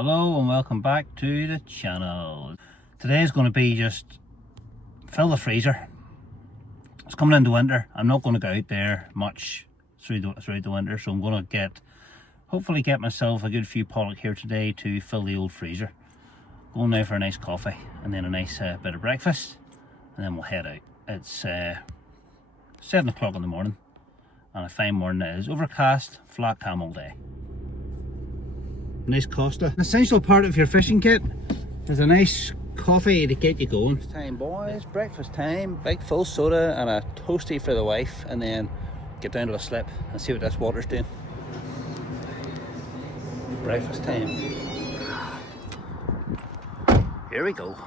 Hello and welcome back to the channel. Today is going to be just fill the freezer. It's coming into winter. I'm not going to go out there much throughout the winter, so I'm going to hopefully get myself a good few pollock here today to fill the old freezer. Going now for a nice coffee and then a nice bit of breakfast, and then we'll head out. It's 7 o'clock in the morning and a fine morning it is. Overcast, flat cam all day. Nice Costa. An essential part of your fishing kit is a nice coffee to get you going. It's time, boys, breakfast time. Big full soda and a toasty for the wife, and then get down to a slip and see what this water's doing. Breakfast time. Here we go.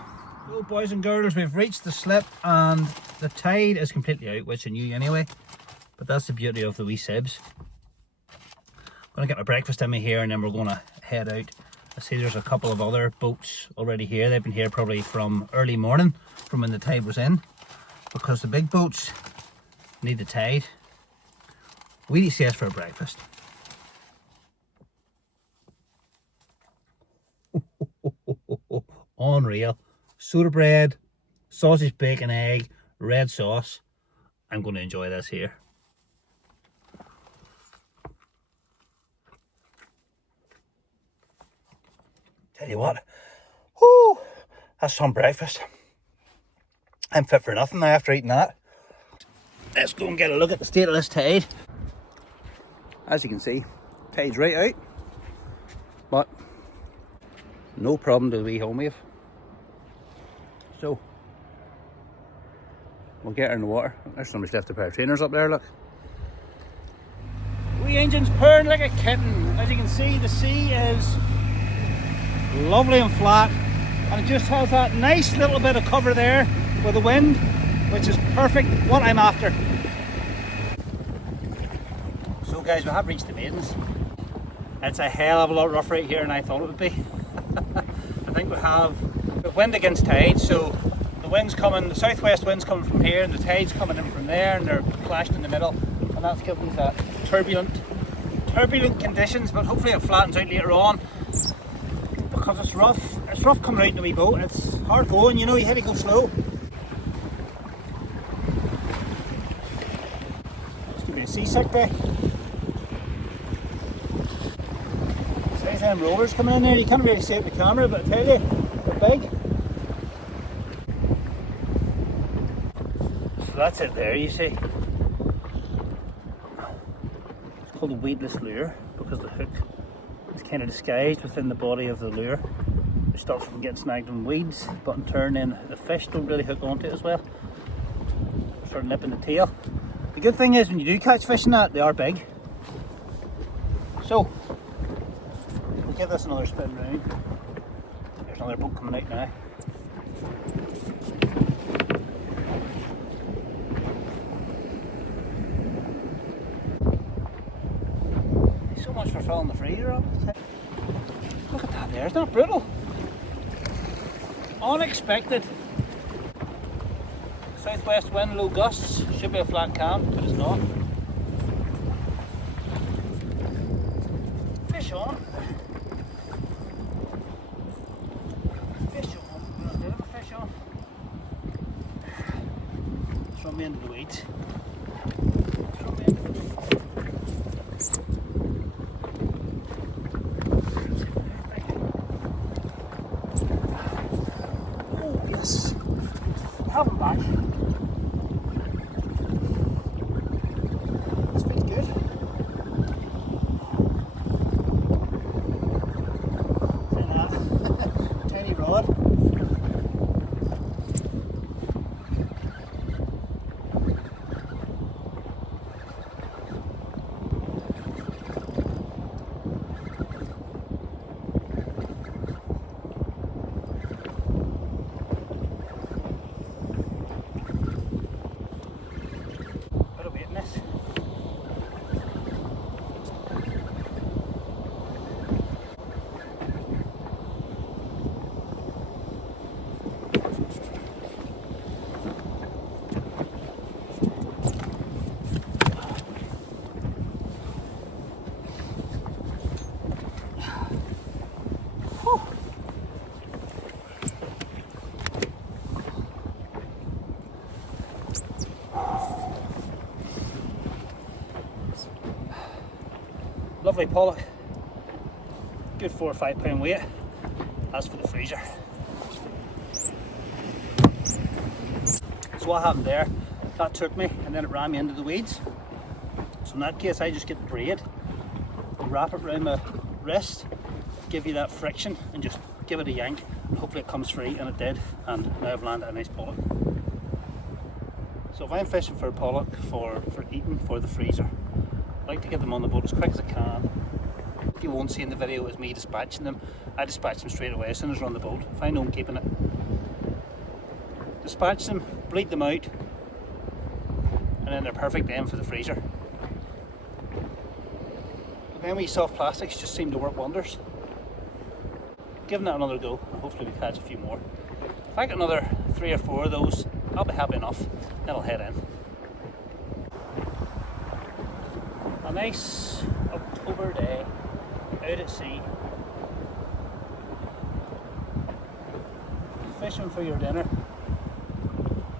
So boys and girls, we've reached the slip and the tide is completely out, which I knew anyway, but that's the beauty of the wee sibs. I'm going to get my breakfast in me here and then we're going to head out. I see there's a couple of other boats already here. They've been here probably from early morning, from when the tide was in, because the big boats need the tide. We see us for a breakfast. Unreal. Soda bread, sausage, bacon, egg, red sauce. I'm going to enjoy this here. Tell you what, whoo, that's some breakfast. I'm fit for nothing now after eating that. Let's go and get a look at the state of this tide. As you can see, tide's right out, but no problem to the wee home wave. So, we'll get her in the water. There's somebody's left a pair of trainers up there, look. Wee engine's purring like a kitten. As you can see, the sea is lovely and flat, and it just has that nice little bit of cover there with the wind, which is perfect, what I'm after. So guys, we have reached the maidens. It's a hell of a lot rougher right here than I thought it would be. I think we have wind against tide, so the wind's coming, the southwest wind's coming from here and the tide's coming in from there, and they're clashed in the middle, and that's giving us that turbulent conditions, but hopefully it flattens out later on. Because it's rough coming out in the wee boat. It's hard going, you know, you had to go slow. It's gonna be a seasick day. Size them rollers coming in there, you can't really see it with the camera, but I tell you, they're big. So that's it there, you see. It's called a weedless lure because the hook is kind of disguised within the body of the lure. It stops from getting snagged in weeds, but in turn then the fish don't really hook onto it as well. Start nipping the tail. The good thing is when you do catch fish in that, they are big. So, we'll give this another spin round. There's another boat coming out now. So much for filling the freezer up. Look at that there, isn't that brutal? Unexpected. Southwest wind, low gusts. Should be a flat cam, but it's not. Fish on. Fish on. Fish on. Throw me into the weeds. Have him back. This feels good. See that? Tiny rod. lovely pollock, good 4 or 5 pound weight. As for the freezer, so what happened there, that took me and then it ran me into the weeds. So in that case I just get the braid, wrap it around my wrist, give you that friction and just give it a yank and hopefully it comes free, and it did, and now I've landed a nice pollock. So if I'm fishing for a pollock for eating for the freezer, I like to get them on the boat as quick as I can. What you won't see in the video is me dispatching them. I dispatch them straight away as soon as they're on the boat. If I know I'm keeping it, dispatch them, bleed them out, and then they're perfect then for the freezer. But then we soft plastics just seem to work wonders. Giving that another go, and hopefully we catch a few more. If I get another 3 or 4 of those, I'll be happy enough. Then I'll head in. A nice October day out at sea, fishing for your dinner.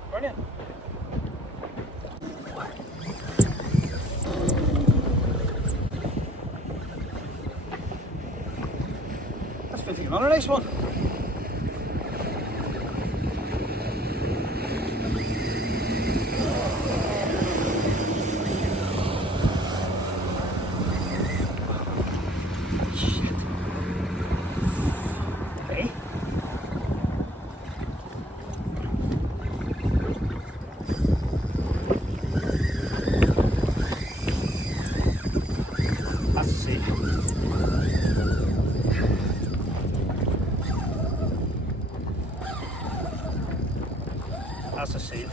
Brilliant. That's fishing another nice one. That's a seal.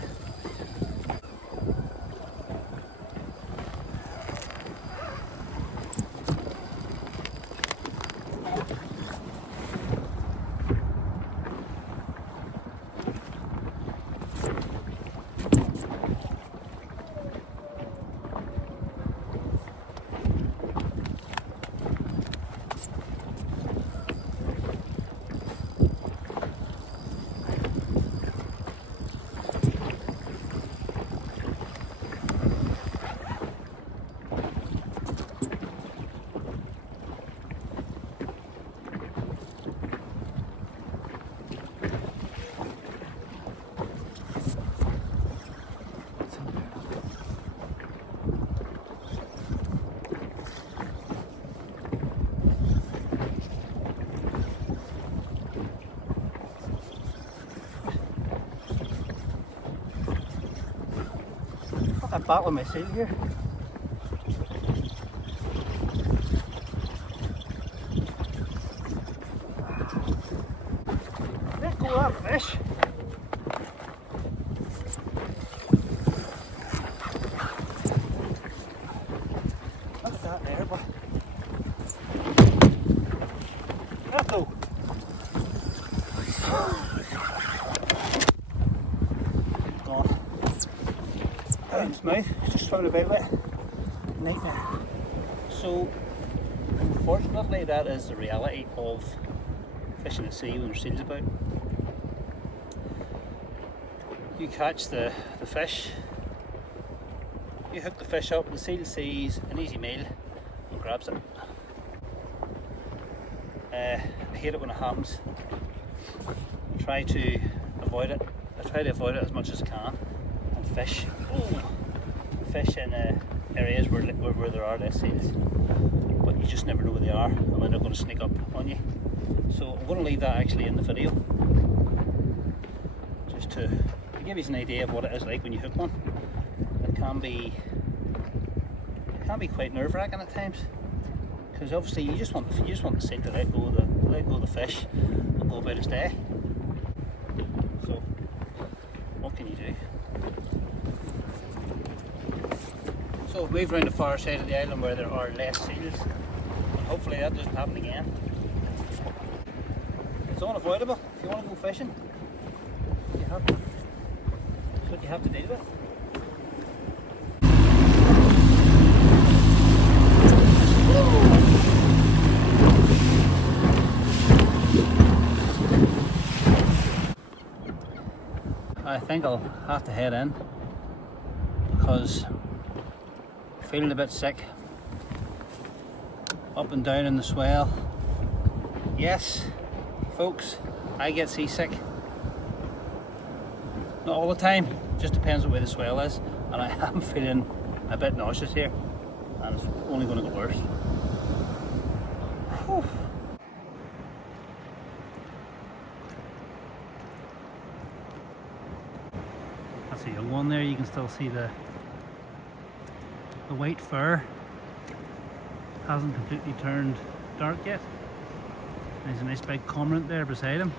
Got that battle of my seal here. Let go of that fish. Look at that there, but let go. Gone. Out in his mouth, just swimming about with it. Nightmare. So, unfortunately, that is the reality of fishing at sea when there's seals about. You catch the fish, you hook the fish up, the seal sees an easy meal and grabs it. I hate it when it happens. I try to avoid it. I try to avoid it as much as I can. And fish in areas where there are less seals, but you just never know where they are and when they're going to sneak up on you. So I'm going to leave that actually in the video, just to give you an idea of what it is like when you hook one. It can be quite nerve-wracking at times, because obviously you just want the seal to let go of the fish and go about its day. So what can you do? So we've moved around the far side of the island where there are less seals, and hopefully that doesn't happen again. It's unavoidable. If you want to go fishing, that's what you have to deal with. I think I'll have to head in because I'm feeling a bit sick. up and down in the swell. Yes, folks, I get seasick. Not all the time, just depends on where the swell is, and I am feeling a bit nauseous here, and it's only going to get worse. Whew. That's a young one there. You can still see the white fur hasn't completely turned dark yet. There's a nice big cormorant there beside him.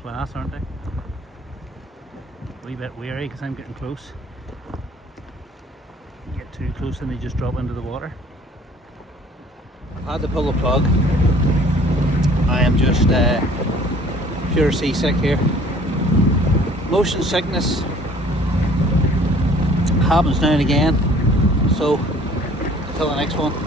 Class, aren't they? A wee bit weary because I'm getting close. You get too close and they just drop into the water. I've had to pull the plug. I am just pure seasick here. Motion sickness happens now and again. So, until the next one.